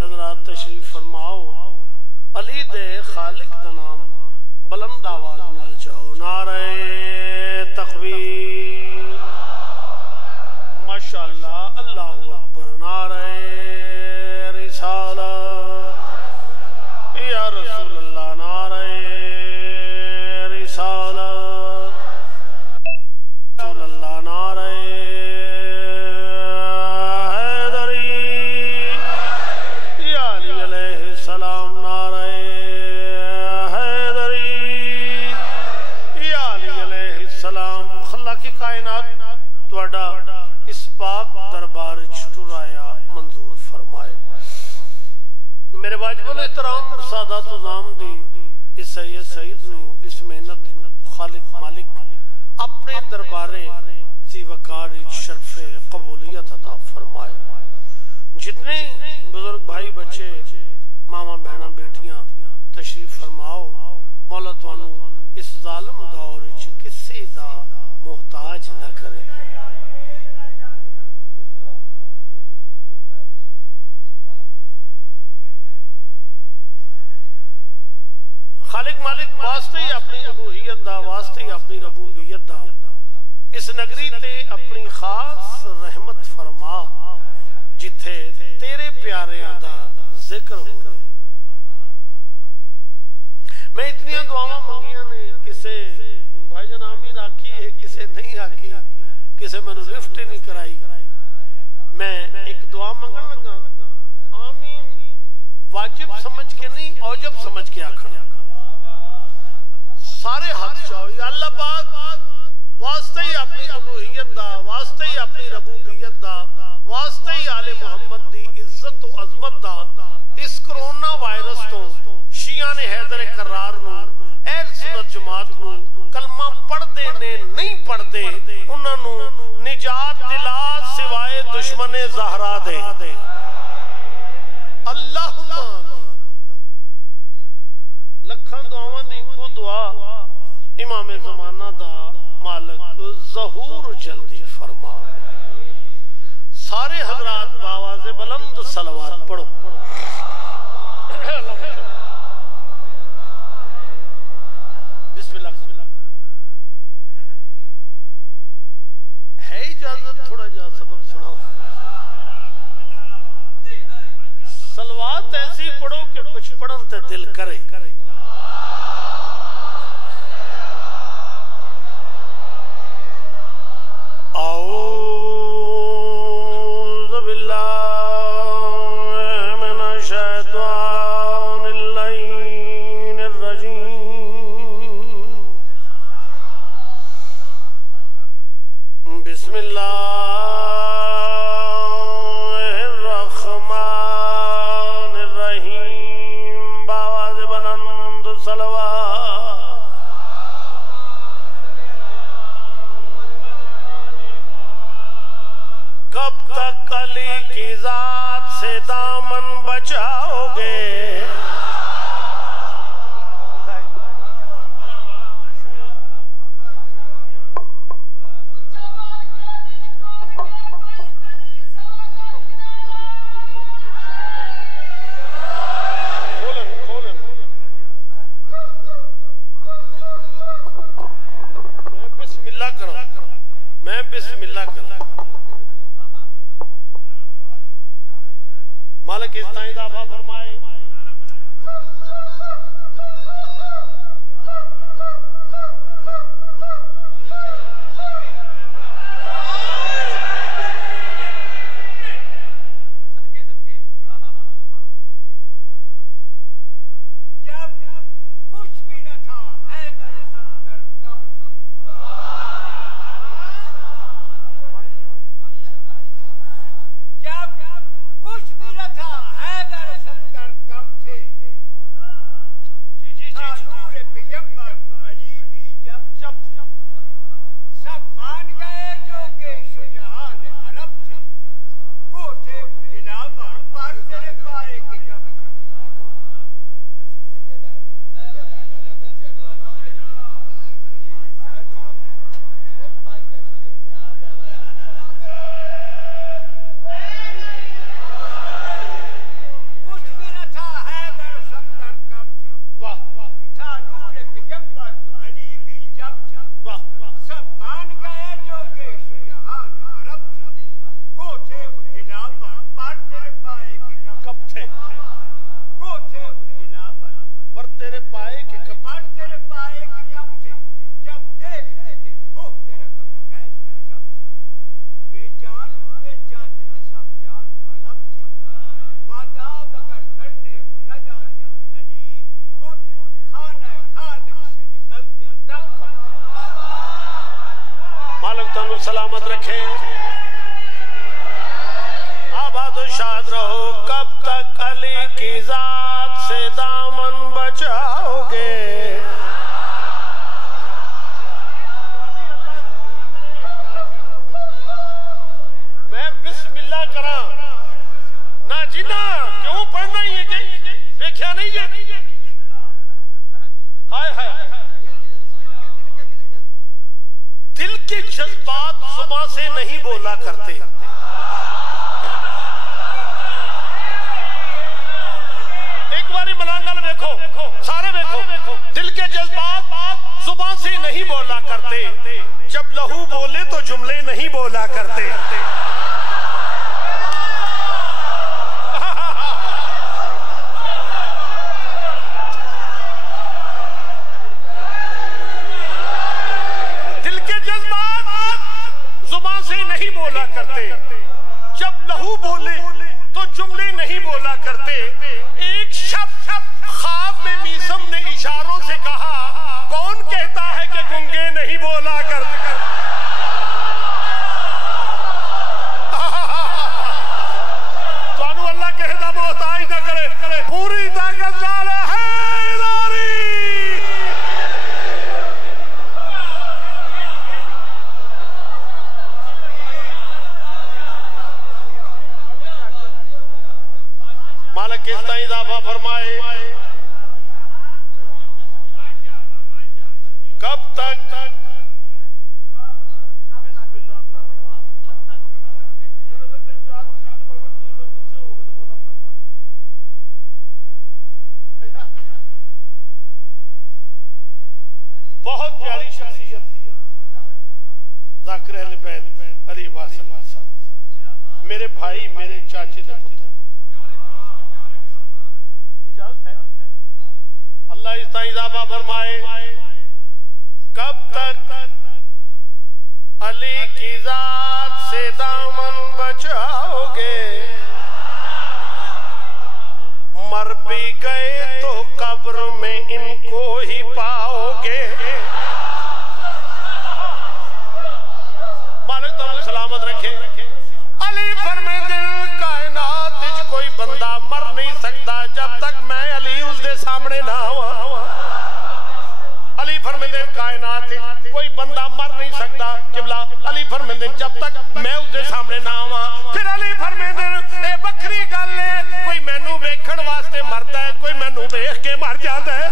हजरात तशरीफ फरमाओ। अली दे खालिक दा नाम बुलंद आवाज नाल जाओ। नारे तकबीर, माशाअल्लाह, अल्लाहु अकबर। नारे रिसालत या रसूल अल्लाह। नारे रिसालत रसूल अल्लाह। नारे हैदरी या अली अलैहि सलाम। नारे हैदरी या अली अलैहि सलाम। अल्लाह की कायनात तुहाडा इस पाक दरबार टुराया मंजूर फरमाए। मेरे वाजिबुल एहतराम सादात ज़ाम दी इस सैयद सईद नू, इस मेहनत नू खालिक मालिक अपने दरबारे सी वकार शर्फे कबूलियत अता फरमाए। जितने बुजुर्ग भाई बच्चे मामा बहना बेटियां तशरीफ फरमाओ। मौला तुहानू इस जालिम दौर च किसी दा मोहताज न करे। खालिक मालिक वास्ते ही अपनी उलूहियत दा, वास्ते ही अपनी रबूबियत दा इस नगरी ते अपनी खास रहमत फरमा जिथे तेरे प्यारियां दा जिक्र हो। मैं इतनी दुआवां मंगियां ने, किसे भाईजान आमीन आखी है, किसे नहीं आखी, किसे मैनू लिफ्ट ही नहीं कराई। मैं एक दुआ मंगन लगा, आमीन वाजिब समझ के नहीं, औजब समझ के आखना। सारे हाथ जाओ। या अल्लाह पाक वास्ते ही अपनी उलूहियत दा, वास्ते ही अपनी रबूबियत दा, वास्ते ही आले मोहम्मद दी इज्जत तो अजमत दा इस कोरोना वायरस तो शिया ने हैदर करार नू, अहल सुन्नत जमात नू कलमा पढ़दे ने नहीं पढ़दे उन्हां नू निजात दिला सिवाए दुश्मने ज़हरा दे। अल्लाहुम्मा लखां दुआवां दी को दुआ इमाम ज़माना दा मालिक ज़हूर जल्दी फरमा। सारे हजरात बावाज़े बुलंद सलवात पढ़ो। बिस्मिल्लाह। है इजाजत थोड़ा जा सबक सुनाओ। सलवात ऐसी पढ़ो कि कुछ पढ़न ते दिल करे। औज़ु बिल्लाहि मिनश शैतानिर रजीम। बिस्मिल्लाहिर रहमानिर रहीम। बावाज़े बुलंद सलवात। कब तक अली की जात से दामन बचाओगे? मैं बिस्मिल्लाह करा। मालिक इस ताईं दावा फरमाए। कोठे उजला पर तेरे पाए के कब से जब देखते थे वो तेरा कब गैस सब बेजान हुए जाते थे सब जान बलब से माता बगर लड़ने को न जाते थे अली बुत खाना खालिक से निकलते कब मालिक तुम सलामत रखे, आबाद शाद रहो। कब तक अली की जात से दामन बचाओगे? मैं बिस्मिल्लाह करा ना जी ना, क्यों पढ़ना ही है कि देखा नहीं है? हाय हाय, दिल के जज्बात जुबान से नहीं बोला करते। एक बारी मलांगल देखो, सारे देखो, दिल के जज्बात जुबान से नहीं बोला करते, जब लहू बोले तो जुमले नहीं बोला करते। नहीं बोला करते, जब लहू बोले तो जुमले नहीं बोला करते। एक शब्द ख्वाब में मीसम ने इशारों से कहा, कौन कहता है कि गूंगे नहीं बोला करते? तो अल्लाह कहता मोहताज न करे, पूरी ताकत वाला है नारी। मालिक किसका इजाफा फरमाए। कब तक बहुत प्यारी शख्सियत ज़ाकिर अहले बैत अली वासल्लम साहब, मेरे भाई, मेरे चाचे ने पुत्र। अल्लाह इसका इजाफा फरमाए। कब तक अली की जात से दामन बचाओगे? मर भी गए तो कब्र में इनको ही पाओगे। मालिक तुम सलामत रखे। अली फरमाते कायनात कोई बंदा मर नहीं सकता जब तक मैं अली उसके सामने ना आवा। अली फरमाते कायनात कोई बंदा मर नहीं सकता किबला, अली फरमाते जब तक मैं उसके सामने ना आवा। फिर अली फरमाते ए बखरी गल है, कोई मैनू वेखण वास्ते मरदा है, कोई मैनू वेख के मर जाता है।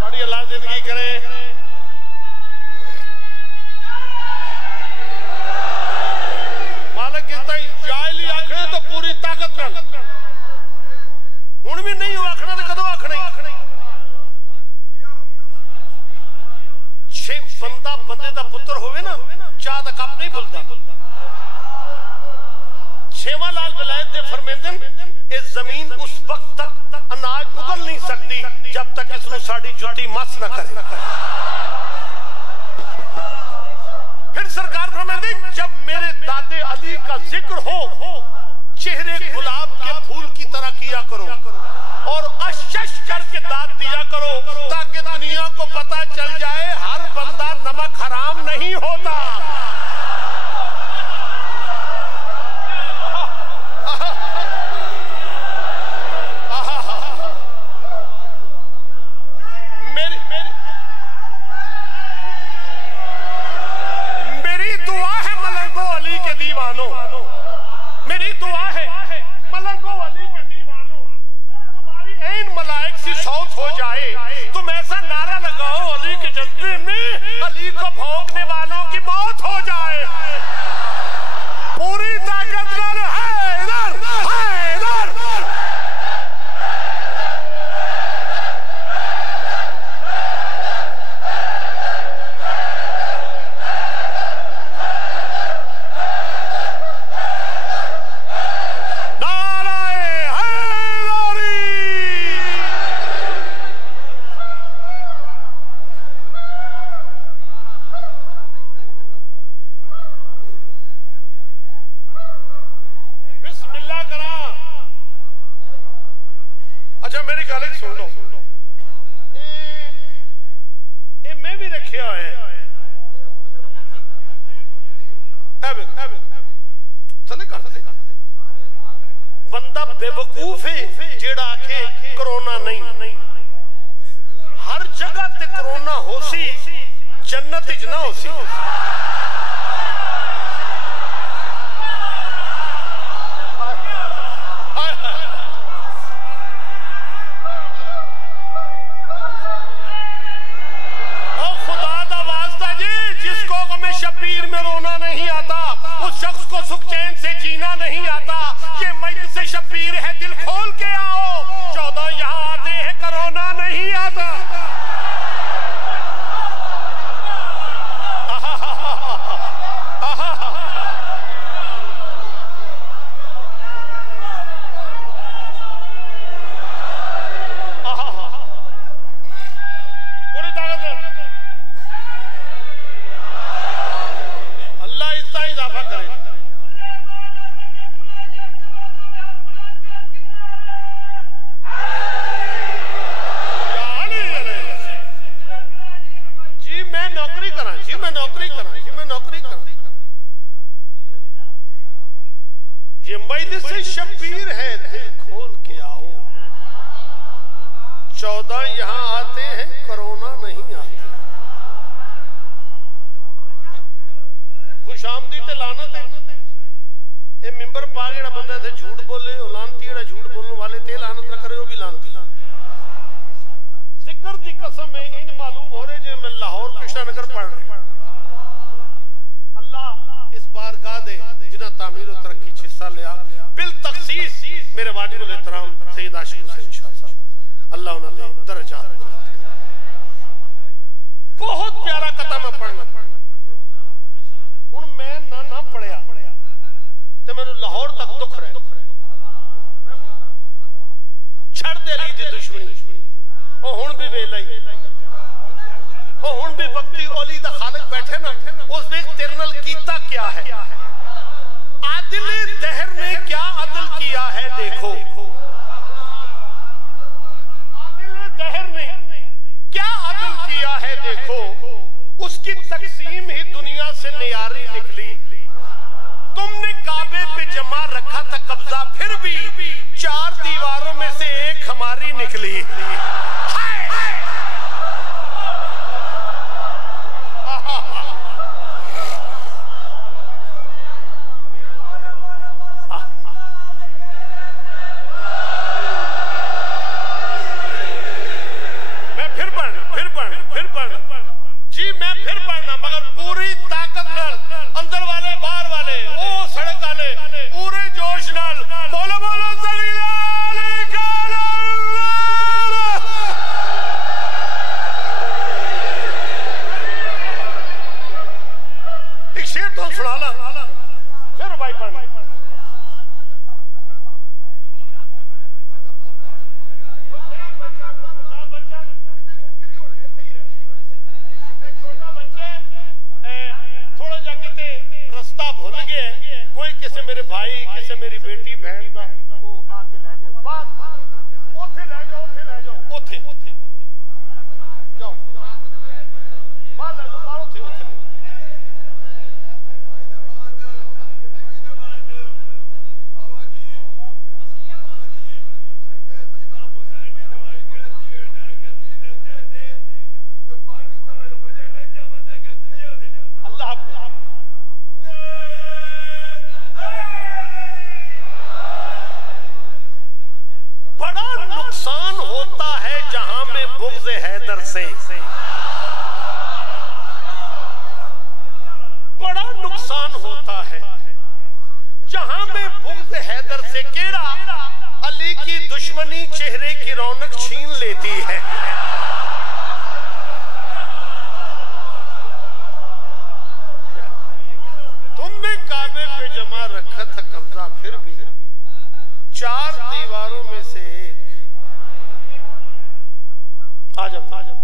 बड़ी अल्लाह जिंदगी करे। हुण भी नहीं आखना तो कदों आखना ही। छे बंदा बंदे का पुत्र होवे ना, चाह का कप नहीं भुलता। छेवां लाल विलायत दे फरमांदे इस जमीन उस वक्त तक अनाज उगल नहीं सकती जब तक इसनू साड़ी जुटी मस ना करे। फिर सरकार फरमांदे जब मेरे दादे अली का जिक्र हो, चेहरे गुलाब के फूल की तरह किया करो और अशश करके दाद दिया करो, ताकि दुनिया को पता चल जाए हर बंदा नमक हराम नहीं होता। मेरी दुआ है मलंगो अली के दीवानों, मेरी दुआ है मलंगो अली के दीवानों, तुम्हारी ऐन मलाइक सी सौत हो जाए, तुम ऐसा नारा लगाओ अली के जज्बे में अली को भौंकने वालों की मौत हो जाए। पूरी ताकत वाले हैदर हैदर। आखे कोरोना नहीं, हर जगह ते कोरोना हो सी, जन्नत च ना हो सी। शबीर में रोना नहीं आता, उस शख्स को सुख चैन से जीना नहीं आता। ये मजलिस से शबीर है, दिल खोल के आओ, 14 यहाँ आते हैं कोरोना नहीं आता। ये मजलिस से शबीर है, दिल खोल के आओ, 14 यहाँ आते हैं कोरोना नहीं आता। खुश आमदी ते लानत है, ये मिंबर पा के बंदा थे झूठ बोले, लानती झूठ बोलने वाले ते लानत न करे, वो भी लानती। जिक्र दी कसम में इन मालूम हो रहे जो मैं लाहौर कृष्णानगर पढ़ रहे। अल्लाह इस बार गा दे जिन्हें तामीर और तरक्की हिस्सा लिया, बिल तखसीस मेरे वाजिबुल एहतराम सैयद आशिक हुसैन शाह साहब, अल्लाह उन्हें दर्जा। बहुत प्यारा कथा मैं पढ़ना, हुण मैं ना पढ़िया ते मैनू लाहौर तक दुख रहा। छड़ दे अली दी दुश्मनी, ओ हुण भी वेला ही, ओ हुण भी वक्ती औली दा खालिक बैठे ना, उस वेख तेरे नाल कीता क्या है। आदिल दहर ने क्या अदल किया है देखो, आदिल दहर ने क्या अदल किया है देखो, उसकी तकसीम ही दुनिया से नियारी निकली। तुमने काबे पे जमा रखा था कब्जा, फिर भी 4 दीवारों में से एक हमारी निकली। जी मैं फिर पढ़ना, मगर पूरी ताकत नाल, अंदर वाले बाहर वाले, ओ सड़क वाले, पूरे जोश नाल बोलो बोलो एक शेर तो सुना ला, फिर भाई पढ़ना। भूल गए कोई, किसी मेरे भाई, किसी मेरी बेटी बहन का वो आके ले जाओ, बात ओथे ले जाओ, ओथे ले जाओ, ओथे जाओ, बाहर ले जाओ, बाहर ओथे ओथे ले। अल्लाह नुकसान होता है जहां में बुग़्ज़ हैदर से, बड़ा नुकसान होता है जहां में बुग़्ज़ हैदर से। केड़ा अली की दुश्मनी चेहरे की रौनक छीन लेती है। तुमने काबे पे जमा रखा था कब्जा, फिर भी 4 दीवारों में से आ जाओ, आ जाओ।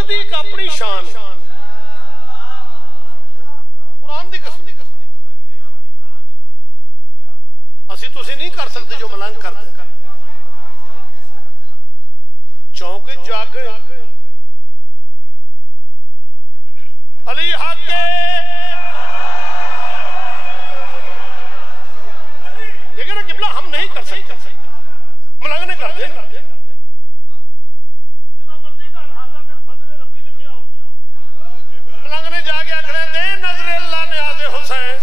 मलंग दी एक अपनी शान, कुरान दी कसम। असी तुसी नहीं कर सकते जो मलंग करते। चौंके जागे अली हाके देखे ना किबला, हम नहीं कर सकते, मलंग ने कर दे। मलंग ने जाके आखने दे नजरे अल्लाह ने आदे हुसैन।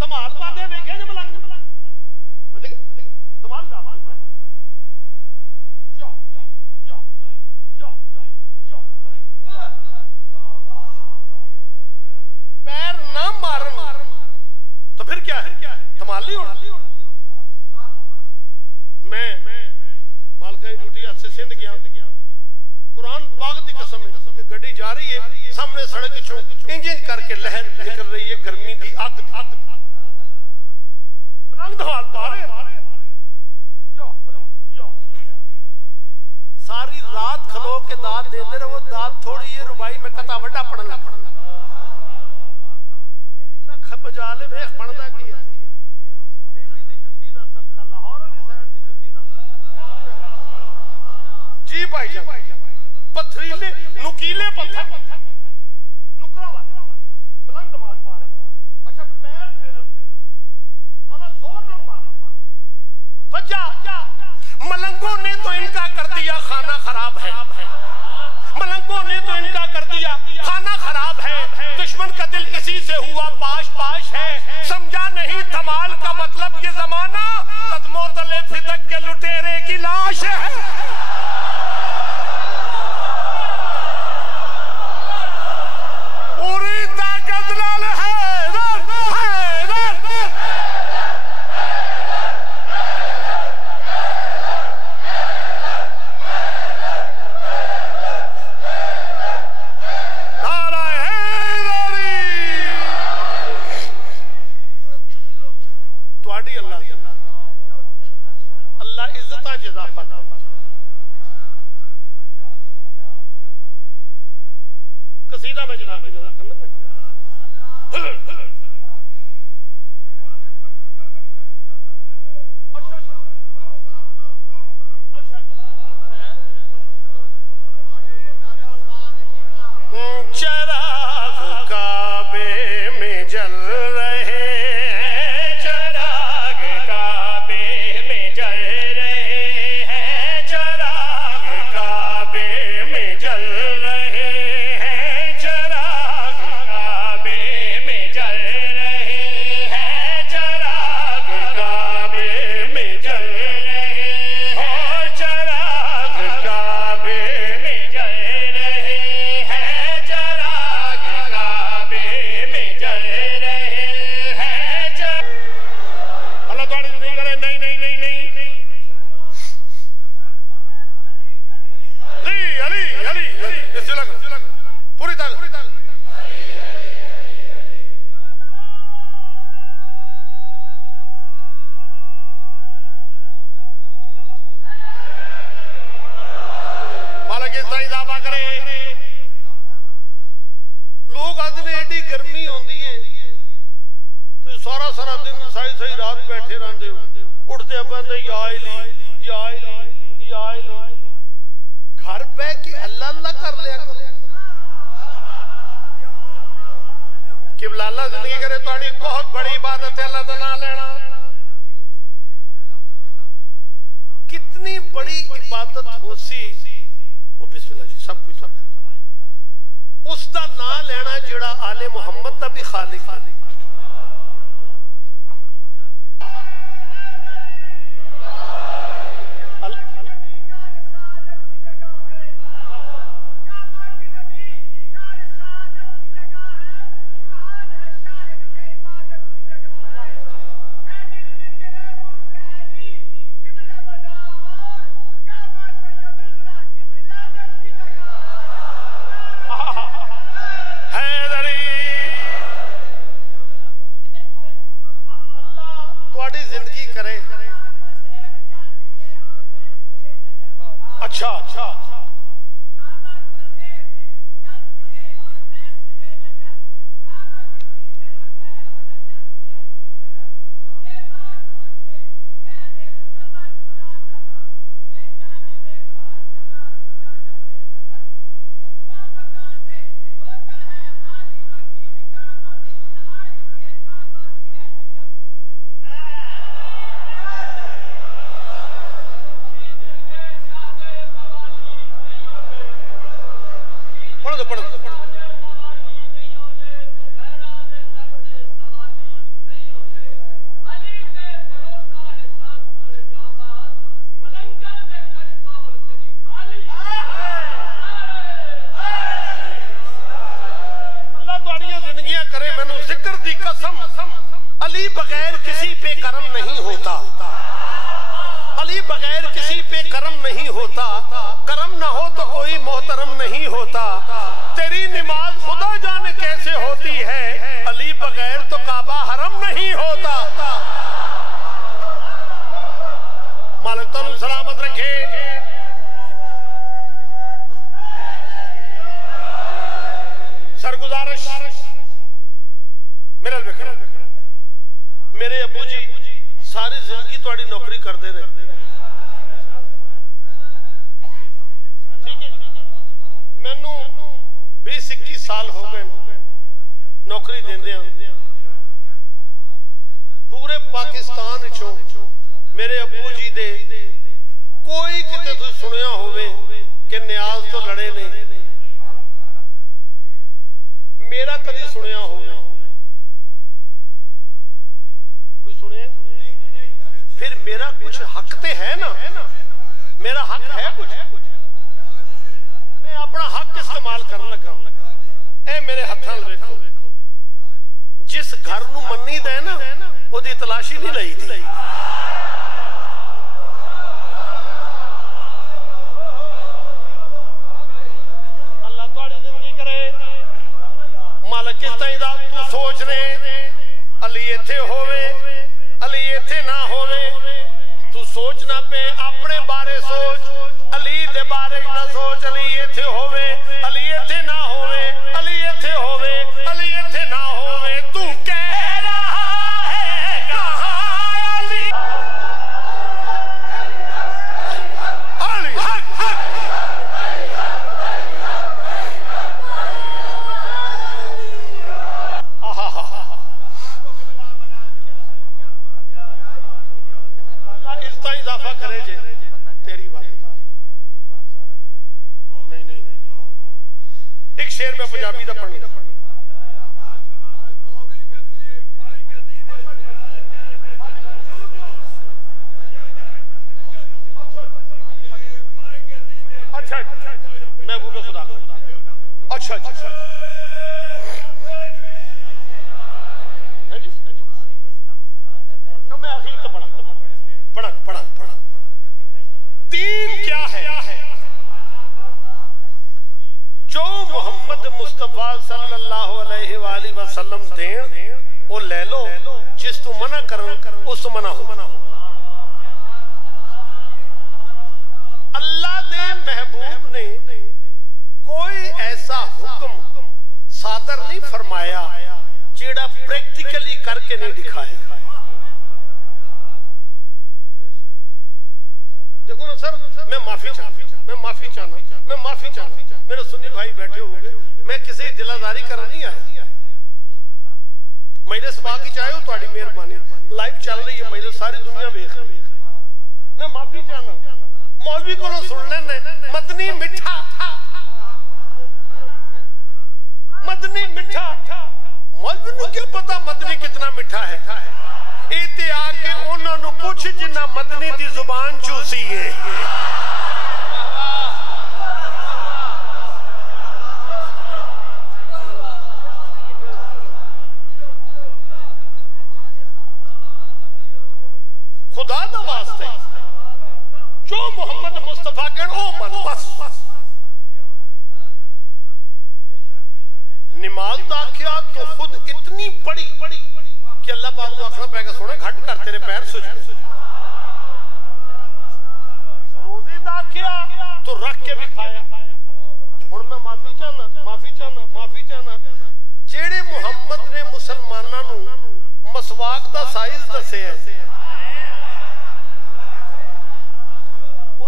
धमाल पाते वेखे जो मलंग धमाल पैर ना मारन तो फिर क्या है, धमाल नहीं होना। मैं मालका ड्यूटी से सिंध गया, कुरान पाक दी कसम है, गड्डी जा रही है, सामने सड़क चों इंज करके लहर निकल रही है, गर्मी की अग। मलंग धमाल पा रहे, सारी रात खलो के दाद देते रहो, दाद थोड़ी है रुबाई में कता वड्डा पड़न लग लख बजा ले वेख बनदा की है। बीबी दी जुत्ती दा सदका, लाहौर वाली साइड दी जुत्ती दा जी भाई जान, पथरीले नुकीले पत्थर नुकरा वाले मलंग धमाल पा रहे। अच्छा पैर फिर साला जोर न मार वजह मलंगों ने तो इनका कर दिया खाना खराब है, मलंगों ने तो इनका कर दिया खाना खराब है, दुश्मन का दिल इसी से हुआ पाश पाश है। समझा नहीं धमाल का मतलब ये जमाना कदमों तले फिदक के लुटेरे की लाश है। पूरी ताकत लाल हैदर हैदर अल्लाह इज्जत इजाफा करे। कसीदा में जनाब की नजर करना चराग काबे में जल रहे, चराग काबे में जल रहे हैं, चराग काबे में जल रहे हैं, चराग काबे में जल रहे हैं, चराग काबे में जल रहे हैं, चराग काबे में जल रहे हैं, चराग काबे में जल रहे हैं। अल्लाह तुम्हारी जिंदगी करे। नहीं नहीं नहीं नहीं अली अली अली अली पूरी ताकत मालिक इस तरह दावा करे। लोग आते ने एडी गर्मी होती है तो सारा सारा दिन सारी सारी रात बैठे रहते हो, उठते बंदे या इली या इली या इली। घर बह के अल्लाह अल्लाह कर लिया करो। किबला अल्लाह जिंदगी करे तुम्हारी बहुत बड़ी इबादत है अल्लाह का नाम लेना। कितनी बड़ी इबादत हो सी ओ बिस्मिल्लाह जी सब कुछ उसका नाम लेना जिहड़ा आले मुहम्मद का भी खालिक है। जिंदगी करे अच्छा अच्छा अली बगैर किसी पे करम नहीं होता, अली बगैर किसी पे करम नहीं होता, करम ना हो तो कोई मोहतरम नहीं होता। तेरी नमाज खुदा जाने कैसे होती है, अली बगैर तो काबा हरम नहीं होता। मालिक तनु सलामत रखे। सरगुजारिश मेरा विक्रम, मेरे अबू जी सारी जिंदगी थोड़ी नौकरी करते रहे, ठीक है, मैनू 20-21 साल हो गए नौकरी देंदे। पूरे पाकिस्तान चों मेरे अबू जी दे कोई किते तुसीं सुनिया होवे कि नियाज तो लड़े ने, मेरा कभी सुनिया होवे, सुने? फिर मेरा कुछ हक ते है ना, मेरा हक है कुछ, मैं अपना हक इस्तेमाल करने लगा। ए मेरे हथां देखो, जिस घर नूं मन्नी दे ना ओदी तलाशी नहीं लई थी। अल्लाह तुहाडी जिंदगी करे। मालिक किस ताईं दा तू सोच रहे अली इत्थे होवे, अली इत्थे ना होवे, तू सोचना पे अपने बारे सोच, अली दे बारे ना सोच। अली इत्थे होवे, अली इत्थे ना होवे, अली इत्थे होवे, अली इत्थे ना होवे, तू कह रहा है कहां अली? अली हक हक इजाफा करे जे तेरी बात नहीं नहीं। एक शेर में पंजाबी दा पढ़नी, अच्छा महबूब खुदा का, अच्छा अच्छा मैं आखिर तो पढ़ा पढ़ा पढ़ा पढ़ा। दीन क्या है? जो मोहम्मद मुस्तफा सल्लल्लाहु अलैहि वसल्लम देन वो ले लो, जिस तू मना कर उस तू मना हो। अल्लाह दे महबूब ने कोई ऐसा हुक्म सादर नहीं फरमाया जेड़ा प्रैक्टिकली करके नहीं दिखाया। देखो ना सर, मैं माफी चाहना, मैं माफी चाहना, मैं माफी चाहना। मेरे सुन्नी भाई बैठे होंगे, मैं किसी दिलादारी कर नहीं आया। मजलिस पाक ही चाहे हो, तुम्हारी मेहरबानी, लाइव चल रही है मजलिस, सारी दुनिया देख रही है। मैं माफी चाहना, मौलवी को सुन लेने मदनी मिठा, मदनी मिठा, मौलवी को क्या पता मदनी कितना मिठा है। इत्ते आके उन्होंने पूछ जिन्ना मदनी दी जुबान चूसी है। खुदा दा वास्ते जो मोहम्मद मुस्तफा कह ओ मन बस। नमाज दा आख्या तो खुद इतनी पड़ी कि अल्लाह पाक को आखना पैगा सोने घट कर तेरे पैर सुज गए। रोजे दा आख्या तो चाहना जेड़े मुहम्मद ने मुसलमाना मसवाक का साइज दसिया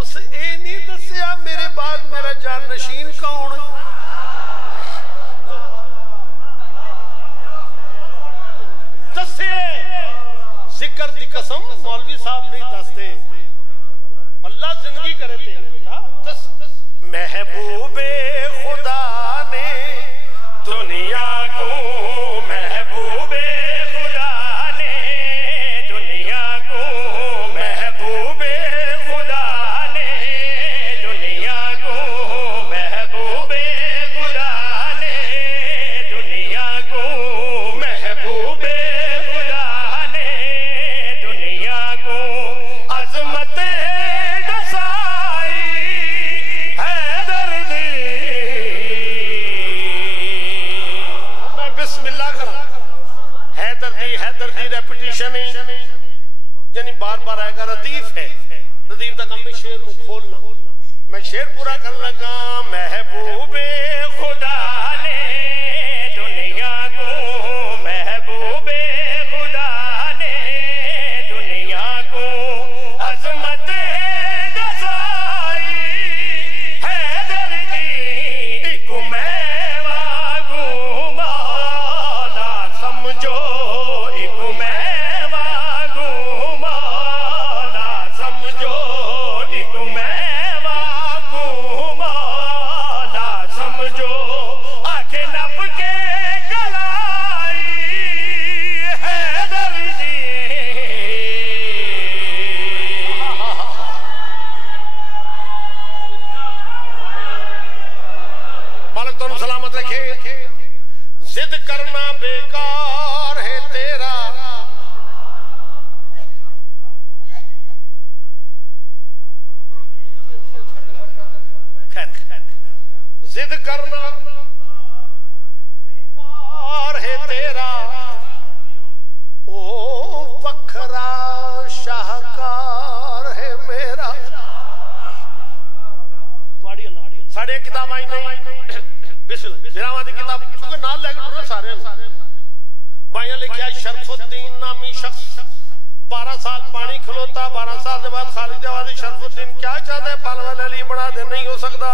उस ये नहीं दसिया मेरे बाद मेरा जानशीन कौन दसे जिक्र दी कसम मौलवी साहब नहीं दसते अल्लाह जिंदगी करे तेरी बेटा महबूबे खुदा ने दुनिया को महबूबे खुदा ने दुनिया को महबूबे खुदा ने दुनिया को महबूबे खुदा ने दुनिया को महबूबे खुदा ने दुनिया को अजमत दसाई हैदर दी मैं बिस्मिल्लाह करा हैदर दी रेपिटेशन यानी बार बार आएगा रदीफ है रदीफ का काम शेर को खोलना मैं शेर पूरा कर लगा महबूबे खुदा ने दुनिया को महबूबे खुदा ने दुनिया को अजमत दसाई हैदर दी एक मैं वागू मौला समझो एक मैं वागू मौला समझो एक मैं वागू मौला समझो आखे नप के कलाई हैदर दी मालिक तुम सलामत रखे जिद करना बेकार है तेरा खैर जिद करना बेकार है तेरा ओ वखरा शाहकार है मेरा साढ़े किताब आई नहीं बिरावा की किताब चूंकि नाल लैके टुरना सारे भाइयों लिखा शरफुद्दीन नामी शख्स 12 साल पानी खलोता 12 साल के बाद खालिद आवाज़ी शरफुद्दीन क्या चाहते पालवाल अली बना दे नहीं हो सकता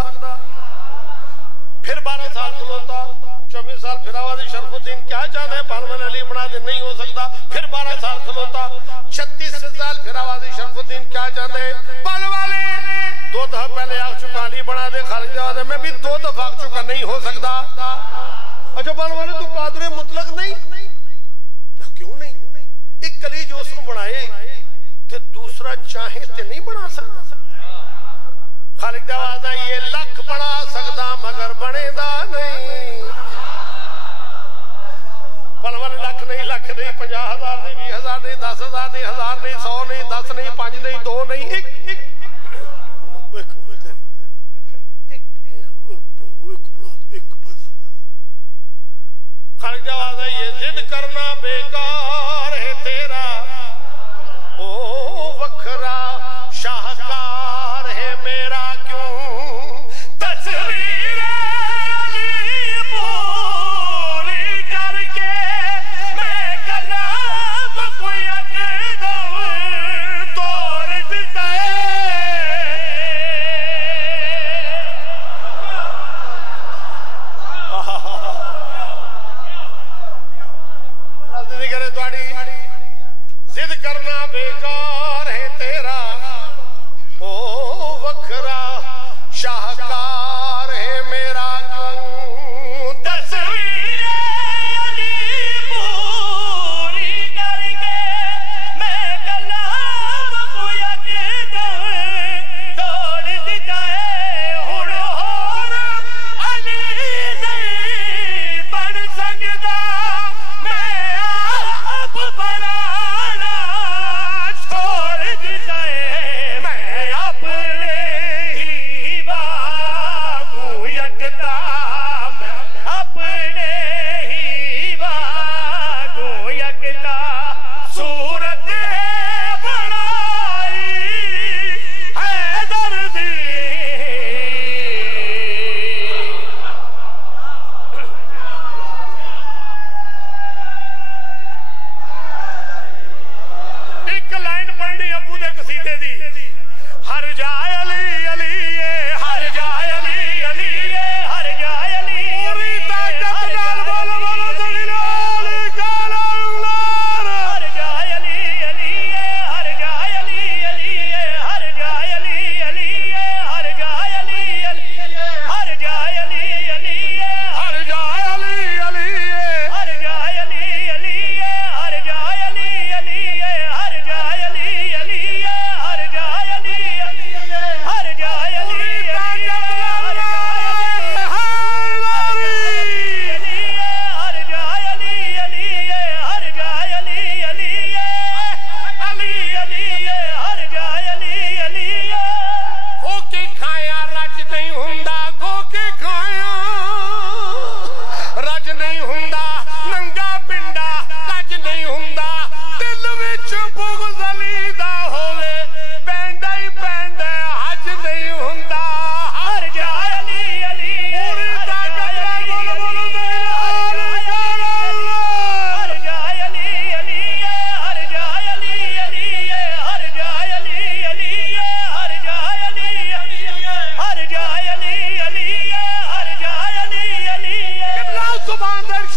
फिर 12 साल खलोता 24 साल फिर आवाज़ी शरफुद्दीन क्या चाहते पालवाल अली बना दे नहीं हो सकता फिर 12 साल खलोता 36 साल फिर आवाज़ी शरफुद्दीन क्या चाहते पालवाले 2 दफा पहले आ चुका अली बना दे खालिद आवाज़ में भी 2 दफा आ चुका नहीं हो सकता अच्छा पालवाले तू कादरे मुतलक नहीं क्यों नहीं एक कली जो उसने बनाए ते दूसरा चाहे ते नहीं बना सकता खालिद आवाज़ ये लख बना सकता मगर बनेगा नहीं पालवाले लख नहीं 50,000 नहीं 20,000 नहीं 10,000 नहीं 1,000 नहीं 100 नहीं 10 नहीं 5 नहीं 2 नहीं एक खालिद आवाज़ ये जिद करना बेकार है तेरा ओ वखरा शाहकार है मेरा क्यों तस्वीर अली पूरी करके मैं कलाम कोई अकदम तोड़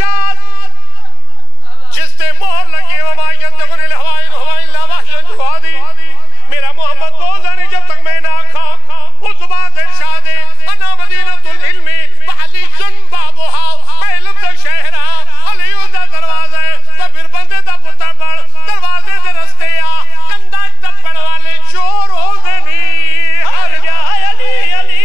इरशाद जिसते मोहर लगी मेरा मोहम्मद बोलता नहीं जब तक मैं ना खा उस बात इरशाद अना मदीनतुल इल्मी अलीजुन बाबुहा मैं इल्म दा शहर हां अली दा दरवाजा है तो फिर बंदे दा पुत्र बन दरवाजे दे रस्ते आ कंधा टप्पण वाले चोर होंदे नहीं हर जाए अली अली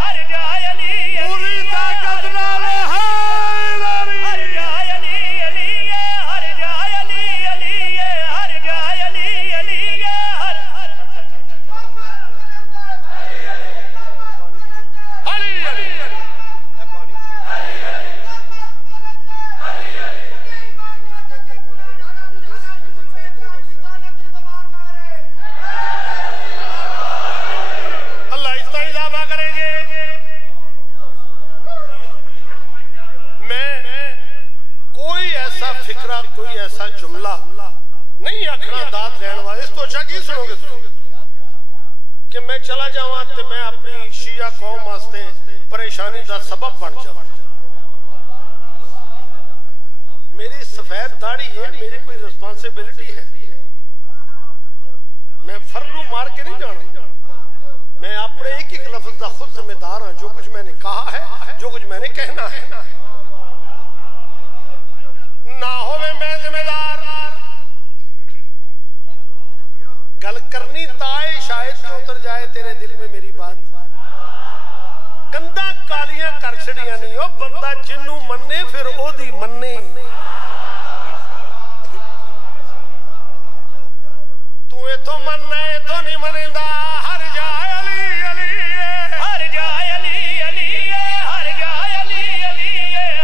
हर जाए अली पूरी ताकत नाल हर जाए अली अली हर जाए अली अली हर जाए अली अली हर अली अली अल्लाह इसका इजाफा करेंगे। मैं कोई ऐसा फिक्रा कोई ऐसा जुमला नहीं आखना दात लैन वाला इस तो अच्छा की सुनोगे कि मैं चला जावा तो मैं अपनी शिया कौम वास्ते परेशानी का सबब बन जाऊं। मेरी सफेद दाढ़ी है मेरी कोई रिस्पांसिबिलिटी है मैं फरलू मार के नहीं जाना मैं अपने एक एक लफ्ज का खुद जिम्मेदार हाँ जो कुछ मैंने कहा है जो कुछ मैंने कहना है ना होवे मैं जिम्मेदार गल करनी ताए शायद कि उतर जाए तेरे दिल में मेरी बात कंधा कालियां कर छड़ियां नहीं ओ बंदा जिन्नू मन्ने फिर ओदी मन्ने तू इथों मनना इथों नहीं मनेंदा हर जाए अली अली हर जाए अली अली हर जाए अली अली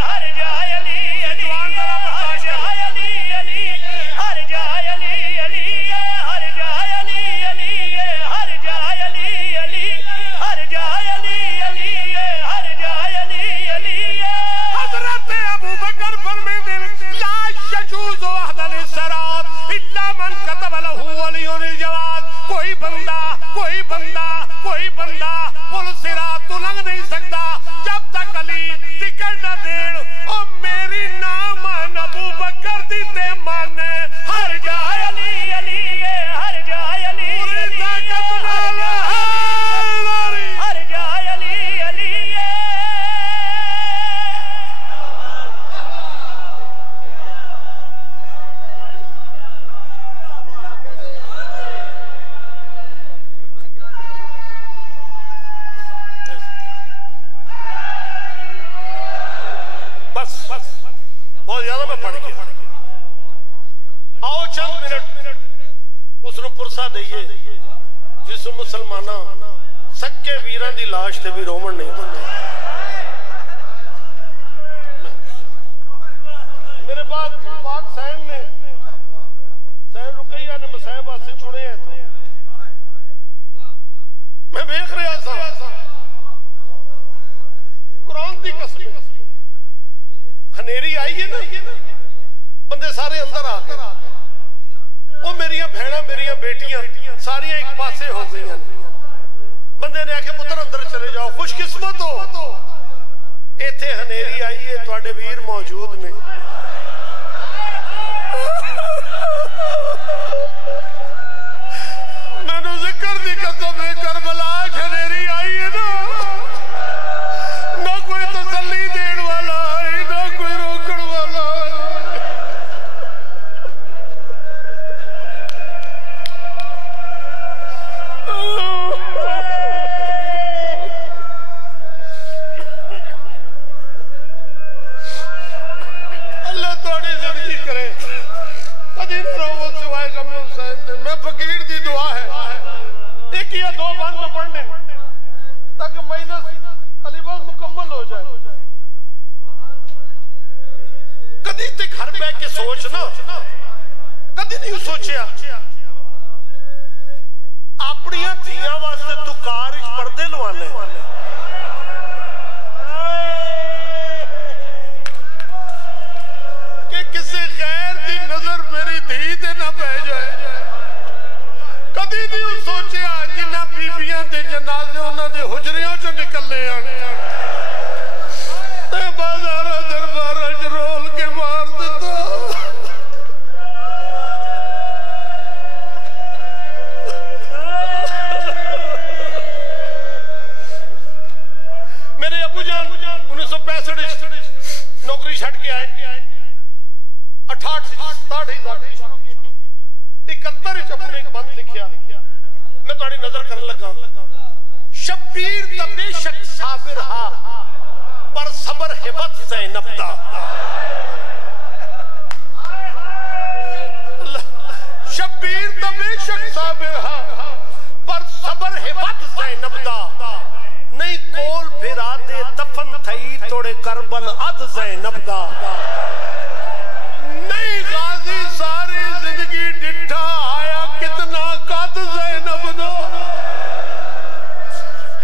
हर जाए अली अली हर जाए अली अली हर जाए अली अली हर जाए अली अली हर जाए अली अली हर जाए अली अली हर जाए अली अली हजरत अबू बकर फरमाते ला यजूज वहदन सरात इल्ला मन कतब लहू वलियुल जवाद कोई बंदा पुल सिरात तो लंघ नहीं सकता जब तक अली टिकट न देन ओ मेरी ना मान अबू बकर दी ते मान हर जाए अली अली हर जाए अली पूरी ताकत नाल हर जाए अली अली बस बहुत ज्यादा मैं पढ़ गया आओ चंद मिनट उसनु पुरसा दईए जिस मुसलमाना सक्के वीरां दी लाश ते भी रोमन नहीं दिंदे मेरे बाद पाक सैन ने सैन रुकैया ने मसाहबा से चुने हैं तो मैं देख रहा था कुरान दी कसम हनेरी आई है ना बंदे सारे अंदर आ गए वो मेरिया भैणा मेरिया बेटियां सारियां एक पासे हो गई बंदे ने आखे पुत्र अंदर चले जाओ खुशकिस्मत हो इत्थे हनेरी आई है तुहाडे वीर मौजूद ने मैनू जिक्र दी कसम है करबला हनेरी आई है ना कोई तसल्ली देने वाला है ना कोई रोकने वाला है अल्लाह थोड़ी जिंदगी करे कभी ना रो सिवाय कमे हुसैन मैं फकीर दी दुआ है एक या दो बंद पढ़ने ताकि मजलिस अलीबाद मुकम्मल हो जाए कदी ते घर बह के सोच ना कदी नहीं सोचिया अपनिया धियां वास्ते तू कार विच पर्दे लवाने कि किसी गैर दी नजर मेरी धी ते ना पै जाए कदी नहीं सोचिया जिन्ना बीबियां दे जनाजे उन्हां दे हुजरियां चों निकलने आने बाजार दरबार च रोल छड़ के आए 68 आजादी शुरू की 71 अपने एक बंद लिखिया मैं थोड़ी नजर करने लगा शब्बीर दा बेशक साबिर हा पर सबर हिबत ज़ैनब दा शब्बीर दा बेशक साबिर हा पर सबर हिबत ज़ैनब दा नहीं कोल फिरा दे दफन थई तोड़े करबल अद ज़ैनब दा नहीं गाजी सारी जिंदगी डिठा आया कितना कद ज़ैनब दा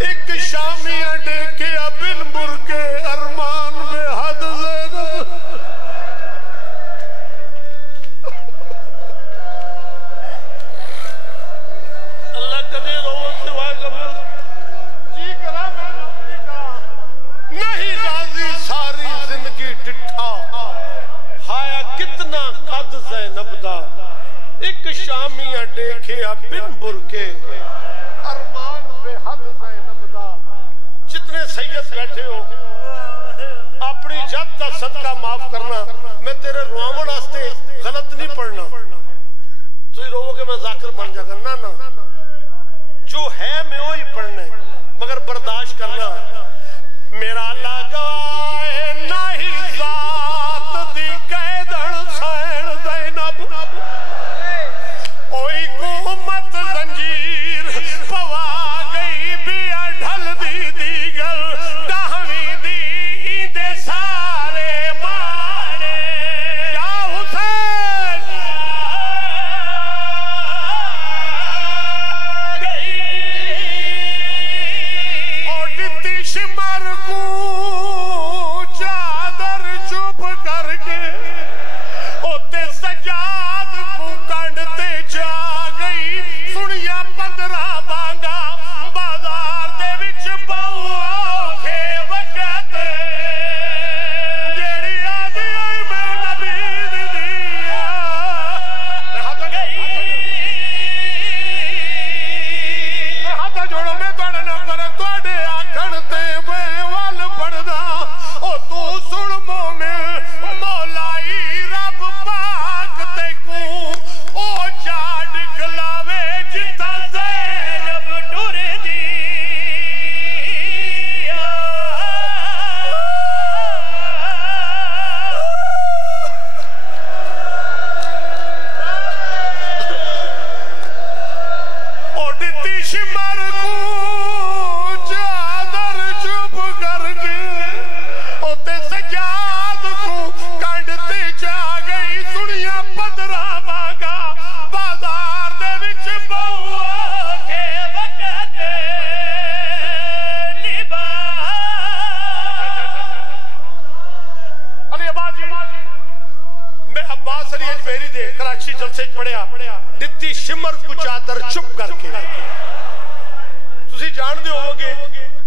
एक शामिया देखे बिन बुरके अरमान बेहद ज़ैनब अल्लाह कदे रोज़ सिवाय कबल जी करा मैं नौकरी करा नहीं गाजी सारी जिंदगी डिठा हाया कितना कद ज़ैनब दा एक शामिया देखे बिन बुरके अरमान बेहद ज़ैनब दा जितने सैयद बैठे हो अपनी जद का सदका माफ करना मैं तेरे रुआवण वास्ते गलत नहीं पढ़ना तुम रोवोगे मैं जाकिर बन जागा ना ना जो है मैं वो ही पढ़ना है मगर बर्दाश्त करना मेरा लगाए नहीं जात दी कैदन सैन ज़ैनब ओई कुमत जंजीर पवा गई बिया ढल दी दीगल डाहवी दी दे सारे मारे या हुसैन और दित्ती शिमर को चादर चुप करके ओते सजाद को कंडते जा गई सुनिया 15 बांगा बाजार दे विच बहुखे वकत जेड़ी आदी आई मैं नबी दी दिया मैं हाथ जोड़ो मैं तुहाडे ना करे तुहाडे आखण ते मैं वल पड़दा ओ तू सुन मोमिन मौलाई रब पाक ते को ओ चाड खलावे जिता ज़ैनब टुरदी ओ दित्ती शिमर को चादर चुप करके ओते सजाद को कंडते जा गई सुनिया 15 बागा बाजार दे विच बहुखे वकत निभा अली अब्बास जी मैं अब्बास अली अजमेरी दे कराची जलसे पढ़िया दित्ती शिमर को चादर चुप करके तुसी जानदे होवोगे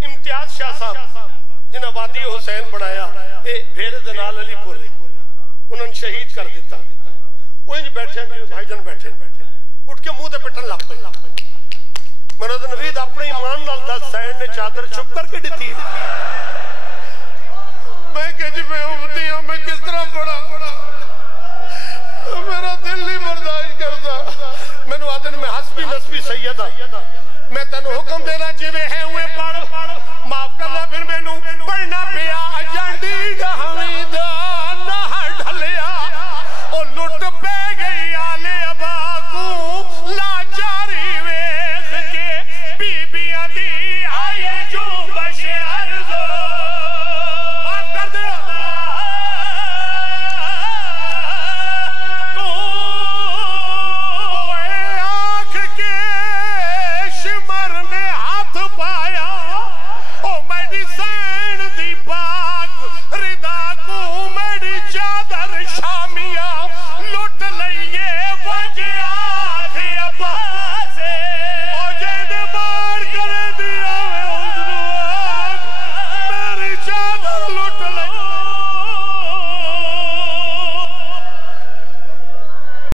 इम्तियाज शाह साहब जिन्हें वादी हुसैन बनाया ए फेरे दे नाल अलीपुर उन्होंने शहीद कर दिता वो इंज बैठे भाईजान बैठे उठ के मुंह ते पिटन लग पे मरद नवीद अपने ईमान नाल दस सैन ने चादर चुप करके दिती मैं कह जी मैं उम्मती हां मैं किस तरह पढ़ा मेरा दिल नहीं बर्दाश्त करता मैनू आदन में हसबी नसबी सैयदा मैं तेन हुक्म देना जिवें है उवें